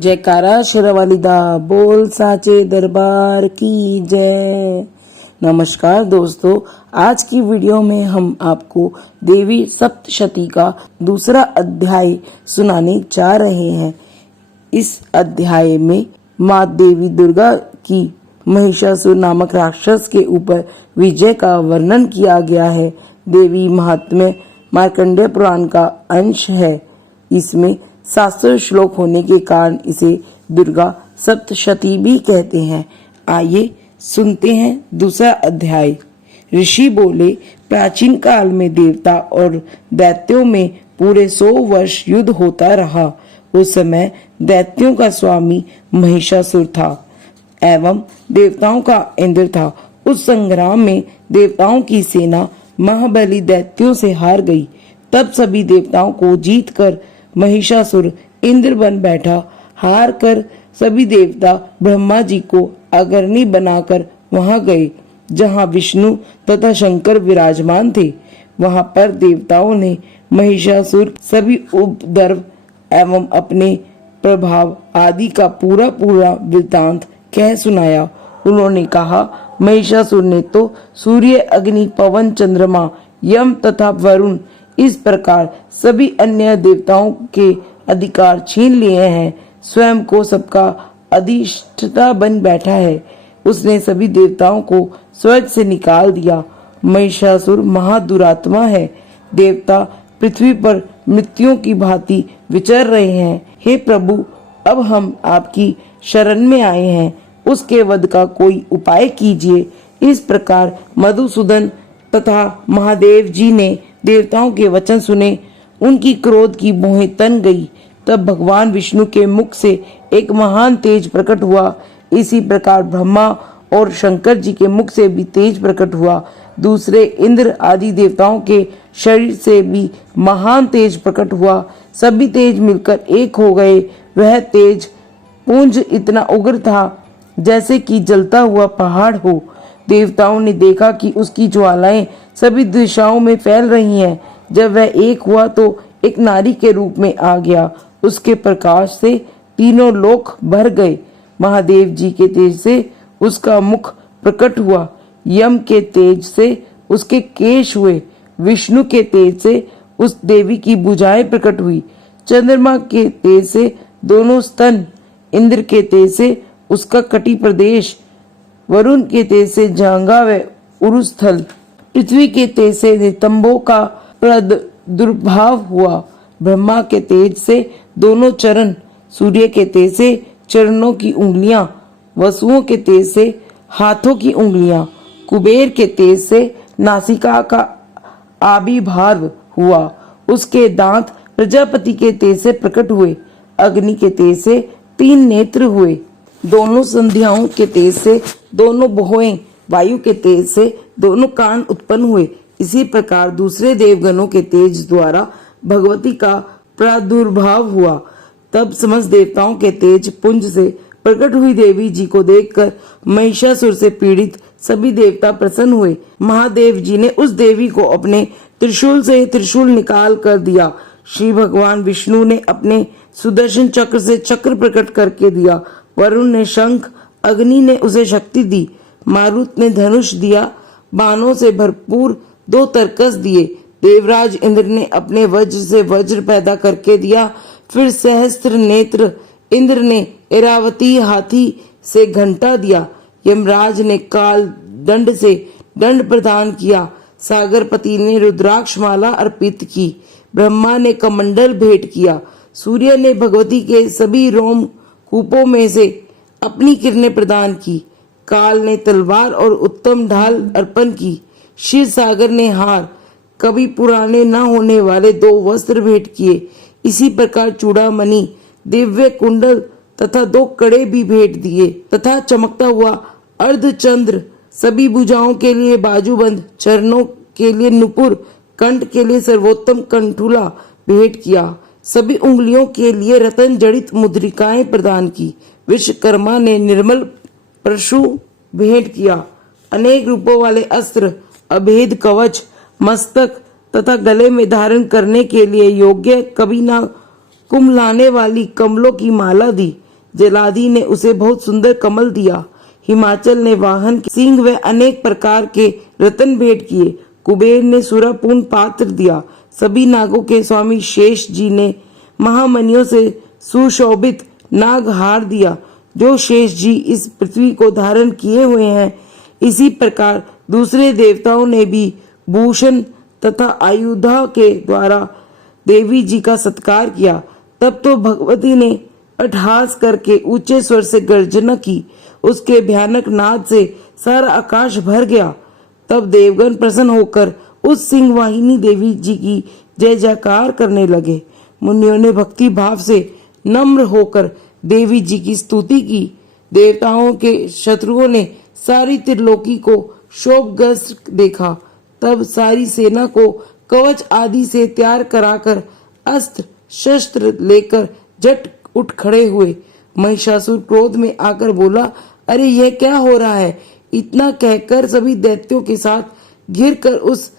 जयकारा शेरावाली दा बोल साचे दरबार की जय। नमस्कार दोस्तों, आज की वीडियो में हम आपको देवी सप्तशती का दूसरा अध्याय सुनाने जा रहे हैं। इस अध्याय में माँ देवी दुर्गा की महिषासुर नामक राक्षस के ऊपर विजय का वर्णन किया गया है। देवी महात्म्य मार्कंडेय पुराण का अंश है। इसमें 700 श्लोक होने के कारण इसे दुर्गा सप्तशती भी कहते हैं। आइए सुनते हैं दूसरा अध्याय। ऋषि बोले, प्राचीन काल में देवता और दैत्यों में पूरे 100 वर्ष युद्ध होता रहा। उस समय दैत्यों का स्वामी महिषासुर था एवं देवताओं का इंद्र था। उस संग्राम में देवताओं की सेना महाबली दैत्यों से हार गई। तब सभी देवताओं को जीतकर महिषासुर इंद्र बन बैठा। हार कर सभी देवता ब्रह्मा जी को अग्रणी बनाकर वहां गए जहां विष्णु तथा शंकर विराजमान थे। वहां पर देवताओं ने महिषासुर सभी उपद्रव एवं अपने प्रभाव आदि का पूरा वृत्तांत कह सुनाया। उन्होंने कहा, महिषासुर ने तो सूर्य, अग्नि, पवन, चंद्रमा, यम तथा वरुण इस प्रकार सभी अन्य देवताओं के अधिकार छीन लिए हैं। स्वयं को सबका अधिष्ठाता बन बैठा है। उसने सभी देवताओं को स्वर्ग से निकाल दिया। महिषासुर महादुरात्मा है। देवता पृथ्वी पर मृत्युओं की भांति विचर रहे हैं। हे प्रभु, अब हम आपकी शरण में आए हैं। उसके वध का कोई उपाय कीजिए। इस प्रकार मधुसूदन तथा महादेव जी ने देवताओं के वचन सुने। उनकी क्रोध की भौहें तन गई। तब भगवान विष्णु के मुख से एक महान तेज प्रकट हुआ। इसी प्रकार ब्रह्मा और शंकर जी के मुख से भी तेज प्रकट हुआ। दूसरे इंद्र आदि देवताओं के शरीर से भी महान तेज प्रकट हुआ। सभी तेज मिलकर एक हो गए। वह तेज पुंज इतना उग्र था जैसे कि जलता हुआ पहाड़ हो। देवताओं ने देखा कि उसकी ज्वालाएं सभी दिशाओं में फैल रही हैं। जब वह एक हुआ तो एक नारी के रूप में आ गया। उसके प्रकाश से तीनों लोक भर गए। महादेव जी के तेज से उसका मुख प्रकट हुआ। यम के तेज से उसके केश हुए। विष्णु के तेज से उस देवी की भुजाएं प्रकट हुई। चंद्रमा के तेज से दोनों स्तन, इंद्र के तेज से उसका कटी प्रदेश, वरुण के तेज से जांघा व उरुस्थल, पृथ्वी के तेज से नितंबों का प्रादुर्भाव हुआ। ब्रह्मा के तेज से दोनों चरण, सूर्य के तेज से चरणों की उंगलियां, वसुओं के तेज से हाथों की उंगलियां, कुबेर के तेज से नासिका का आविर्भाव हुआ। उसके दांत प्रजापति के तेज से प्रकट हुए। अग्नि के तेज से 3 नेत्र हुए। दोनों संध्याओं के तेज से दोनों भौहें, वायु के तेज से दोनों कान उत्पन्न हुए। इसी प्रकार दूसरे देवगणों के तेज द्वारा भगवती का प्रादुर्भाव हुआ। तब समस्त देवताओं के तेज पुंज से प्रकट हुई देवी जी को देखकर महिषासुर से पीड़ित सभी देवता प्रसन्न हुए। महादेव जी ने उस देवी को अपने त्रिशूल से त्रिशूल निकाल कर दिया। श्री भगवान विष्णु ने अपने सुदर्शन चक्र से चक्र प्रकट करके दिया। वरुण ने शंख, अग्नि ने उसे शक्ति दी, मारुत ने धनुष दिया, बाणों से भरपूर 2 तरकस दिए। देवराज इंद्र ने अपने वज्र से वज्र पैदा करके दिया। फिर सहस्त्र नेत्र इंद्र ने ऐरावती हाथी से घंटा दिया। यमराज ने काल दंड से दंड प्रदान किया। सागरपति ने रुद्राक्ष माला अर्पित की। ब्रह्मा ने कमंडल भेंट किया। सूर्य ने भगवती के सभी रोम कूपों में से अपनी किरणें प्रदान की। काल ने तलवार और उत्तम ढाल अर्पण की। क्षीर सागर ने हार, कभी पुराने न होने वाले 2 वस्त्र भेंट किए। इसी प्रकार चूड़ामणि, दिव्य कुंडल तथा 2 कड़े भी भेंट दिए तथा चमकता हुआ अर्धचंद्र, सभी भुजाओं के लिए बाजूबंद, चरणों के लिए नुपुर, कंठ के लिए सर्वोत्तम कंठूला भेंट किया। सभी उंगलियों के लिए रतन जड़ित मुद्रिकाएं प्रदान की। विश्वकर्मा ने निर्मल परशु भेंट किया। अनेक रूपों वाले अस्त्र, अभेद कवच, मस्तक तथा गले में धारण करने के लिए योग्य कभी न कुम्हलाने वाली कमलों की माला दी। जलादि ने उसे बहुत सुंदर कमल दिया। हिमाचल ने वाहन के सिंह व अनेक प्रकार के रत्न भेंट किए। कुबेर ने सुरापूर्ण पात्र दिया। सभी नागों के स्वामी शेष जी ने महामनियों से सुशोभित नाग हार दिया। जो शेष जी इस पृथ्वी को धारण किए हुए हैं, इसी प्रकार दूसरे देवताओं ने भी भूषण तथा आयुधा के द्वारा देवी जी का सत्कार किया। तब तो भगवती ने अट्टहास करके ऊंचे स्वर से गर्जना की। उसके भयानक नाद से सारा आकाश भर गया। तब देवगण प्रसन्न होकर उस सिंह वाहिनी देवी जी की जय जयकार करने लगे। मुनियों ने भक्ति भाव से नम्र होकर देवी जी की स्तुति की। देवताओं के शत्रुओं ने सारी त्रिलोकी को शोकग्रस्त देखा। तब सारी सेना को कवच आदि से तैयार कराकर अस्त्र शस्त्र लेकर झट उठ खड़े हुए। महिषासुर क्रोध में आकर बोला, अरे यह क्या हो रहा है? इतना कहकर सभी दैत्यों के साथ घिरकर उस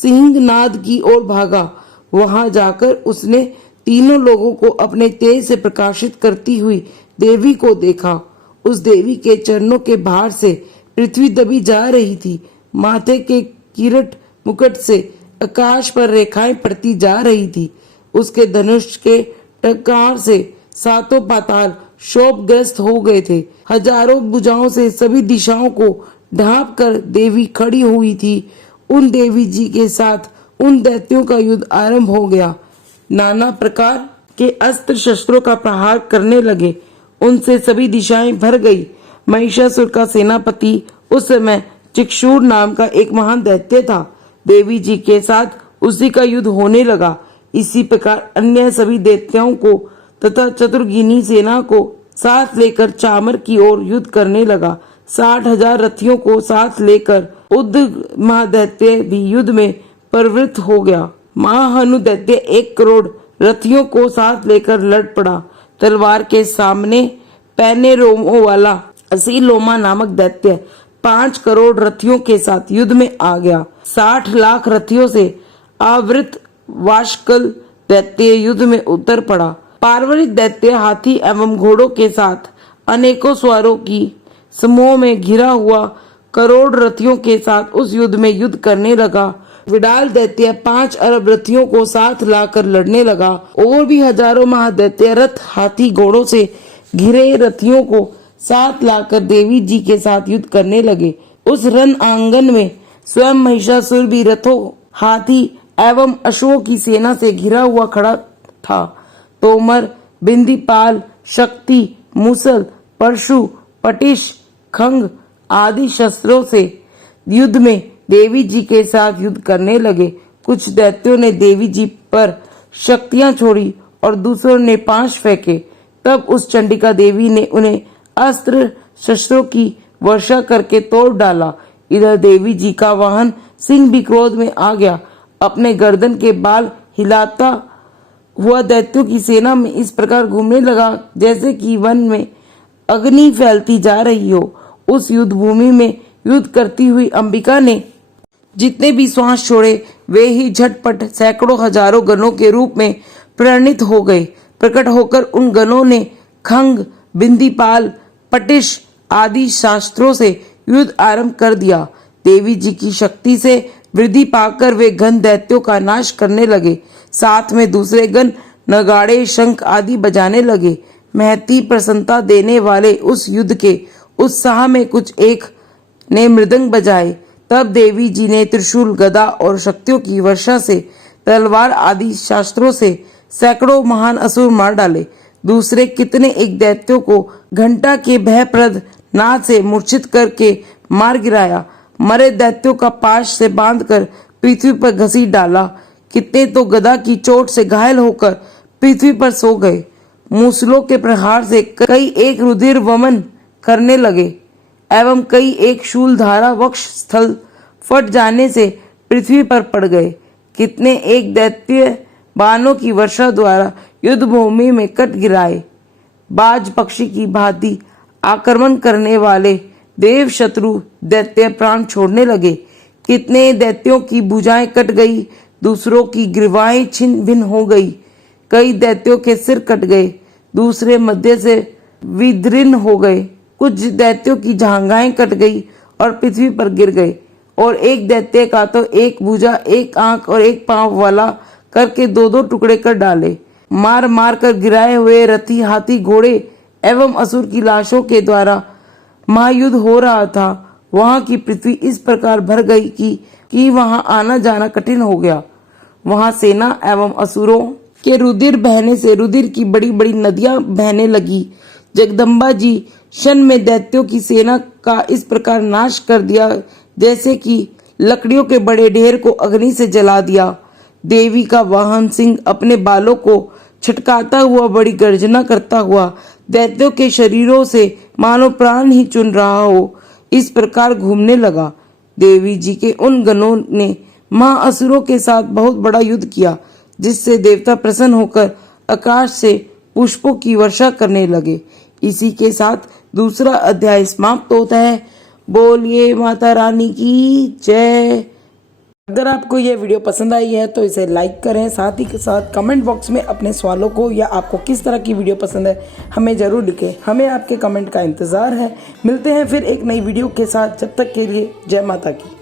सिंहनाद की ओर भागा। वहां जाकर उसने तीनों लोगों को अपने तेज से प्रकाशित करती हुई देवी को देखा। उस देवी के चरणों के भार से पृथ्वी दबी जा रही थी। माथे के किरीट मुकुट से आकाश पर रेखाएं पड़ती जा रही थी। उसके धनुष के टंकार से सातों पाताल शोकग्रस्त हो गए थे। हजारों भुजाओं से सभी दिशाओं को ढांप कर देवी खड़ी हुई थी। उन देवी जी के साथ उन दैत्यों का युद्ध आरंभ हो गया। नाना प्रकार के अस्त्र शस्त्रों का प्रहार करने लगे। उनसे सभी दिशाएं भर गई। महिषासुर का सेनापति उस समय चिक्षुर नाम का एक महान दैत्य था। देवी जी के साथ उसी का युद्ध होने लगा। इसी प्रकार अन्य सभी दैत्यों को तथा चतुर्गिनी सेना को साथ लेकर चामर की ओर युद्ध करने लगा। 60,000 रथियों को साथ लेकर उद्ध महादैत्य भी युद्ध में प्रवृत्त हो गया। महाहनु दैत्य 1 करोड़ रथियों को साथ लेकर लड़ पड़ा। तलवार के सामने पैने रोमों वाला असीलोमा नामक दैत्य 5 करोड़ रथियों के साथ युद्ध में आ गया। 60 लाख रथियों से आवृत वाशकल दैत्य युद्ध में उतर पड़ा। पार्वती दैत्य हाथी एवं घोड़ों के साथ अनेकों सवारों की समूह में घिरा हुआ करोड़ रथियों के साथ उस युद्ध में युद्ध करने लगा। विडाल दैत्य 5 अरब रथियों को साथ लाकर लड़ने लगा। और भी हजारों महादैत्य रथ हाथी घोड़ों से घिरे रथियों को साथ लाकर देवी जी के साथ युद्ध करने लगे। उस रण आंगन में स्वयं महिषासुर भी रथों हाथी एवं अश्वों की सेना से घिरा हुआ खड़ा था। तोमर, बिंदीपाल, शक्ति, मूसल, परशु, पटिश, खंग आदि शस्त्रों से युद्ध में देवी जी के साथ युद्ध करने लगे। कुछ दैत्यों ने देवी जी पर शक्तियां छोड़ी और दूसरों ने पांच फेंके। तब उस चंडिका देवी ने उन्हें अस्त्र शस्त्रों की वर्षा करके तोड़ डाला। इधर देवी जी का वाहन सिंह भी क्रोध में आ गया। अपने गर्दन के बाल हिलाता हुआ दैत्यों की सेना में इस प्रकार घूमने लगा जैसे कि वन में अग्नि फैलती जा रही हो। उस युद्ध भूमि में युद्ध करती हुई अंबिका ने जितने भी श्वास छोड़े वे ही झटपट सैकड़ों हजारों गणों के रूप में परिणित हो गए। प्रकट होकर उन गणों ने खंग, बिंदीपाल, पटिश आदि शास्त्रों से युद्ध आरंभ कर दिया। देवी जी की शक्ति से वृद्धि पाकर वे गण दैत्यों का नाश करने लगे। साथ में दूसरे गण नगाड़े, शंख आदि बजाने लगे। महती प्रसन्नता देने वाले उस युद्ध के उत्साह में कुछ एक ने मृदंग बजाए। तब देवी जी ने त्रिशूल, गदा और शक्तियों की वर्षा से तलवार आदि शास्त्रों से सैकड़ों महान असुर मार डाले। दूसरे कितने एक दैत्यों को घंटा के भयप्रद नाद से मूर्छित करके मार गिराया। मरे दैत्यों का पाश से बांधकर पृथ्वी पर घसीट डाला। कितने तो गदा की चोट से घायल होकर पृथ्वी पर सो गए। मूसलों के प्रहार से कई एक रुधिर वमन करने लगे एवं कई एक शूलधारा वक्ष स्थल फट जाने से पृथ्वी पर पड़ गए। कितने एक दैत्य बाणों की वर्षा द्वारा युद्ध भूमि में कट गिराए। बाज पक्षी की भांति आक्रमण करने वाले देव शत्रु दैत्य प्राण छोड़ने लगे। कितने दैत्यों की भुजाएं कट गई, दूसरों की ग्रीवाएं छिन्न भिन्न हो गई। कई दैत्यों के सिर कट गए, दूसरे मध्य से विदीर्ण हो गए। कुछ दैत्यों की जहांगाएं कट गई और पृथ्वी पर गिर गए, और एक दैत्य का तो एक भुजा, एक आंख और एक पांव वाला करके दो दो टुकड़े कर डाले। मार मार कर गिराए हुए रथी, हाथी, घोड़े एवं असुर की लाशों के द्वारा महायुद्ध हो रहा था। वहां की पृथ्वी इस प्रकार भर गई कि वहां आना जाना कठिन हो गया। वहां सेना एवं असुरों के रुधिर बहने से रुधिर की बड़ी बड़ी नदियां बहने लगी। जगदम्बा जी क्षण में दैत्यों की सेना का इस प्रकार नाश कर दिया जैसे कि लकड़ियों के बड़े ढेर को अग्नि से जला दिया। देवी का वाहन सिंह अपने बालों को छटकाता हुआ, बड़ी गर्जना करता हुआ, दैत्यों के शरीरों से मानो प्राण ही चुन रहा हो, इस प्रकार घूमने लगा। देवी जी के उन गणों ने महाअसुरों के साथ बहुत बड़ा युद्ध किया, जिससे देवता प्रसन्न होकर आकाश से पुष्पों की वर्षा करने लगे। इसी के साथ दूसरा अध्याय समाप्त होता है। बोलिए माता रानी की जय। अगर आपको यह वीडियो पसंद आई है तो इसे लाइक करें, साथ ही के साथ कमेंट बॉक्स में अपने सवालों को या आपको किस तरह की वीडियो पसंद है हमें ज़रूर लिखें। हमें आपके कमेंट का इंतज़ार है। मिलते हैं फिर एक नई वीडियो के साथ, जब तक के लिए जय माता की।